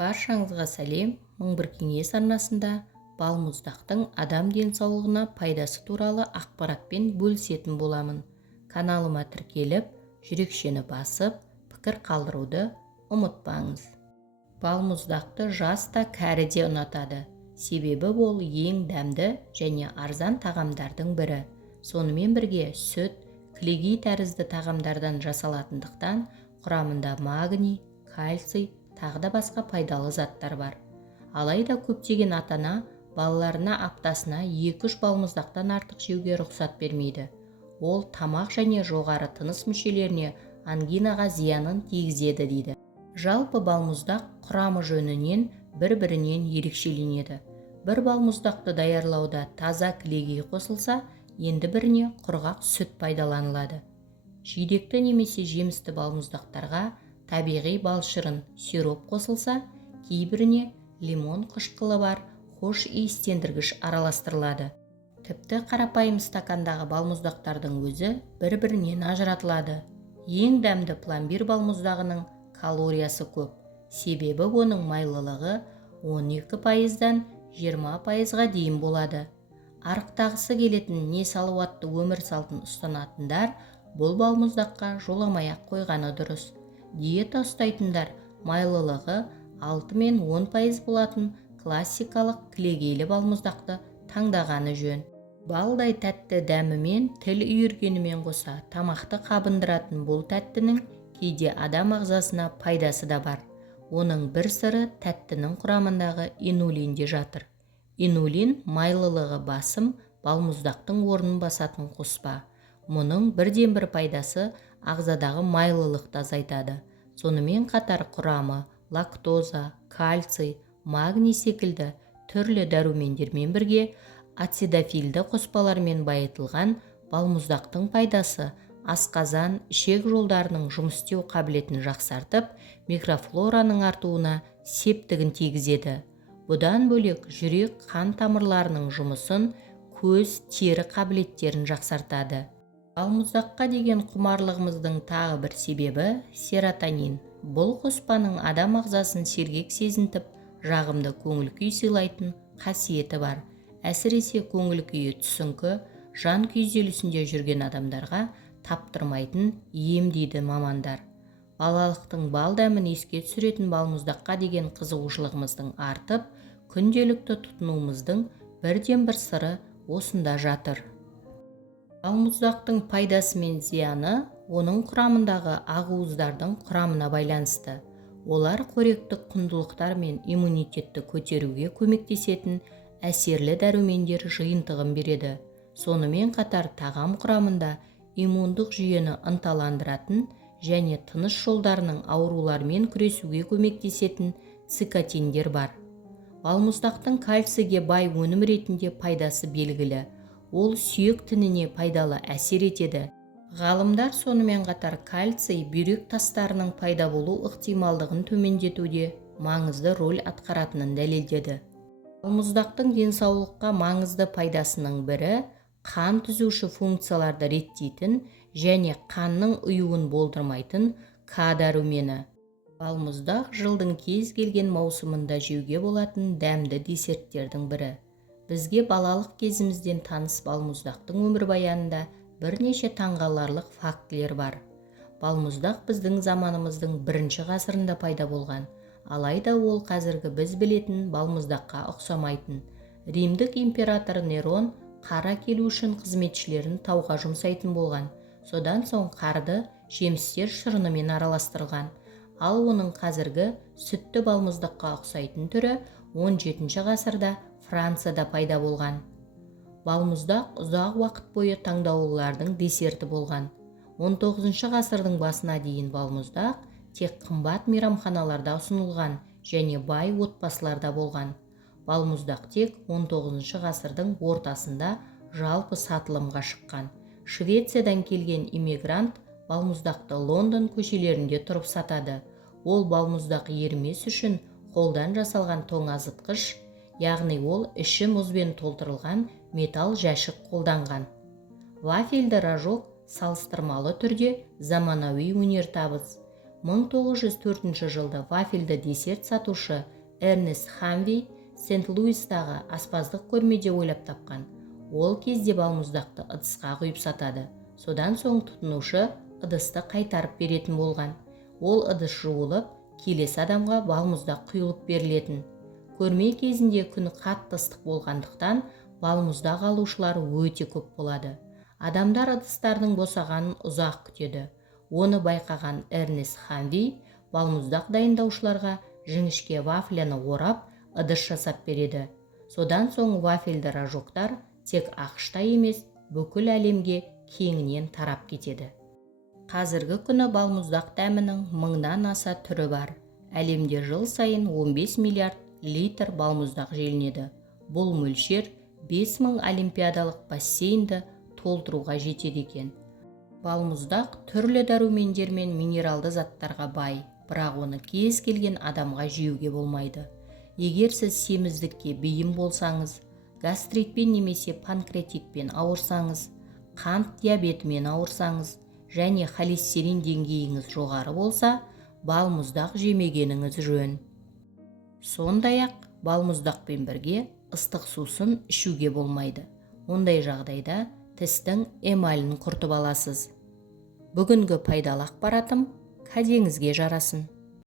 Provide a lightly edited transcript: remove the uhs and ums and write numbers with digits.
Баршаңызға сәлем. Мың бір кеңес арнасында балмұздақтың адам денсаулығына пайдасы туралы ақпаратпен бөлісетін боламын. Каналыма тіркеліп, жүрекшені басып, пікір қалдыруды ұмытпаңыз. Балмұздақты жас та кәрі де ұнатады. Себебі ол ең дәмді және арзан тағамдардың бірі. Сонымен бірге сүт, кілегей тәрізді тағамдардан жасалатындықтан құрамында магний, кальций, тағы да басқа пайдалы заттар бар. Алайда көптеген ата-ана балаларына аптасына 2-3 балмұздақтан артық жеуге рұқсат бермейді. Ол тамақ және жоғары тыныс мүшелеріне ангинаға зиянын тигізеді дейді. Жалпы балмұздақ құрамы жөнінен бір-бірінен ерекшеленеді. Бір балмұздақты даярлауда таза кілегей қосылса, енді біріне құрғақ сүт пайдаланылады. Жидекті немесе жемісті балмұздақтарға табиғи балшырын, сироп қосылса, кейбіріне лимон қышқылы бар хош иістендіргіш араластырылады. Тіпті қарапайым стакандағы балмұздақтардың өзі бір-бірінен ажыратылады. Ең дәмді пломбир балмұздағының калориясы көп. Себебі оның майлылығы 12%-дан 20%-ға дейін болады. Арықтағысы келетін не салауатты өмір салтын ұстанатындар бұл балмұздаққа жоламай-ақ қойғаны дұрыс. Диета ұстайтындар майлылығы 6 мен 10% болатын классикалық кілегейлі балмұздақты таңдағаны жөн. Балдай тәтті дәмімен тіл үйіргенімен қоса тамақты қабындыратын бұл тәттінің кейде адам ағзасына пайдасы да бар. Оның бір сыры тәттінің құрамындағы инулинде жатыр. Инулин майлылығы басым балмұздақтың орнын басатын қоспа. Мұның бірден бір пайдасы ағзадағы майлылықты азайтады. Сонымен қатар құрамы лактоза, кальций, магний секілді түрлі дәрумендермен бірге ацидофилді қоспалармен байытылған балмұздақтың пайдасы асқазан, ішек жолдарының жұмыс істеу қабілетін жақсартып, микрофлораның артуына септігін тигізеді. Бұдан бөлек жүрек қан тамырларының жұмысын, көз, тері қабілеттерін жақсартады. Балмұздаққа деген құмарлығымыздың тағы бір себебі серотонин. Бұл қоспаның адам ағзасын сергек сезінтіп, жағымды көңіл күй сыйлайтын қасиеті бар. Әсіресе көңіл күйі түсіңкі, жан күйзелісінде жүрген адамдарға таптырмайтын ем дейді мамандар. Балалықтың бал дәмін еске түсіретін балмұздаққа деген қызығушылығымыздың артып, күнделікті тұтынуымыздың бірден бір сыры осында жатыр. Балмұздақтың пайдасы мен зияны оның құрамындағы ақуыздардың құрамына байланысты. Олар қоректік құндылықтар мен иммунитетті көтеруге көмектесетін әсерлі дәрумендер жиынтығын береді. Сонымен қатар тағам құрамында иммундық жүйені ынталандыратын және тыныс жолдарының ауруларымен күресуге көмектесетін цикотиндер бар. Балмұздақтың кальцийге бай өнім ретінде пайдасы белгілі. Ол сүйек тініне пайдалы әсер етеді. Ғалымдар сонымен қатар кальций бүйрек тастарының пайда болу ықтималдығын төмендетуде маңызды рөл атқаратынын дәлелдеді. Балмұздақтың денсаулыққа маңызды пайдасының бірі қан түзуші функцияларды реттейтін және қанның ұюын болдырмайтын К дәрумені. Балмұздақ жылдың кез келген маусымында жеуге болатын дәмді десерттердің бірі. Бізге балалық кезімізден таныс балмұздақтың өмірбаянында бірнеше таңғаларлық фактілер бар. Балмұздақ біздің заманымыздың 1-ші ғасырында пайда болған, алайда ол қазіргі біз білетін балмұздаққа ұқсамайтын. Римдік император Нерон қара келу үшін қызметшілерін тауға жұмсайтын болған. Содан соң қарды жемістер шырынымен араластырған. Ал оның қазіргі сүтті балмұздаққа ұқсайтын түрі 17-ші ғасырда Францияда пайда болған. Балмұздақ ұзақ уақыт бойы таңдаулылардың десерті болған. 19-ші ғасырдың басына дейін балмұздақ тек қымбат мейрамханаларда ұсынылған және бай отбасыларда болған. Балмұздақ тек 19-ші ғасырдың ортасында жалпы сатылымға шыққан. Швециядан келген иммигрант балмұздақты Лондон көшелерінде тұрып сатады. Ол балмұздақ ерімес үшін қолдан жасалған тоңазытқыш, яғни ол іші мұзбен толтырылған металл жәшік қолданған. Вафельді рожок салыстырмалы түрде заманауи өнертабыс. 1904 жылды вафельді десерт сатушы Эрнест Хамвей Сент-Луистағы аспаздық көрмеде ойлап тапқан. Ол кезде балмұздақты ыдысқа құйып сатады. Содан соң тұтынушы ыдысты қайтарып беретін болған. Ол ыдыс жуылып, келесі адамға балмұздақ құйылып берілетін. Көрме кезінде күн қатты ыстық болғандықтан балмұздақ алушылар өте көп болады. Адамдар ыдыстардың босағанын ұзақ күтеді. Оны байқаған Эрнест Хамвей балмұздақ дайындаушыларға жіңішке вафляны орап, ыдыс жасап береді. Содан соң вафельді рожоктар тек ақшта емес, бүкіл әлемге кеңінен тарап кетеді. Қазіргі күні балмұздақ дәмінің 1000-нан аса түрі бар. Әлемде жыл сайын 15 миллиард литр балмұздақ желінеді. Бұл мөлшер 5000 олимпиадалық бассейнді толтыруға жетеді екен. Балмұздақ түрлі дәрумендер мен минералды заттарға бай, бірақ оны кез келген адамға жеуге болмайды. Егер сіз семіздікке бейім болсаңыз, гастритпен немесе панкреатитпен ауырсаңыз, қант диабетімен ауырсаңыз және холестерин деңгейіңіз жоғары болса, балмұздақ жемегеніңіз жөн. Сондай-ақ балмұздақпен бірге ыстық сусын ішуге болмайды. Ондай жағдайда тістің эмалін құртып аласыз. Бүгінгі пайдалы ақпаратым кәдеңізге жарасын.